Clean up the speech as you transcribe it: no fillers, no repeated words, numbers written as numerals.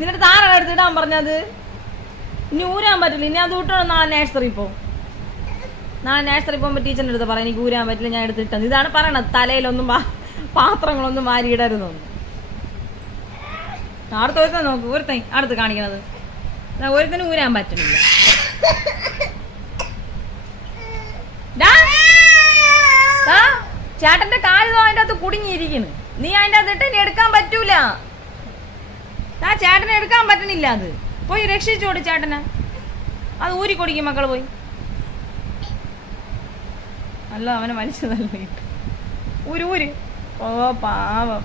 നിന്നിട്ട് താരാണ് എടുത്തിടാൻ പറഞ്ഞത്? ഇനി ഊരാൻ പറ്റില്ല. ഇനി അത് വിട്ടോ നാളെ നേഴ്സറി പോകും. നാളെ നേഴ്സറി പോകുമ്പോൾ ടീച്ചറിൻ്റെ അടുത്ത് പറയാം എനിക്ക് ഊരാൻ പറ്റില്ല, ഞാൻ എടുത്തിട്ടത്. ഇതാണ് പറയണത്, തലയിലൊന്നും പാത്രങ്ങളൊന്നും വാരിയിടരുതെന്ന്. അടുത്ത ഒരുത്തൻ നോക്ക്, ഒരുത്തൻ അടുത്ത് കാണിക്കണത്. ഒരുത്തനും ഊരാൻ പറ്റണില്ല. ചേട്ടന്റെ കാല് അതിൻ്റെ അകത്ത് കുടുങ്ങിയിരിക്കുന്നു. നീ അതിൻ്റെ അകത്തിട്ട് ഇനി എടുക്കാൻ പറ്റൂല. ചേട്ടനെ എടുക്കാൻ പറ്റണില്ല. അത് പോയി രക്ഷിച്ചോട് ചേട്ടനെ. അത് ഊരിക്കൊടിക്കും മക്കള് പോയി. അല്ല അവനെ വലിച്ചതല്ല ഊര്. ഓ പാവം.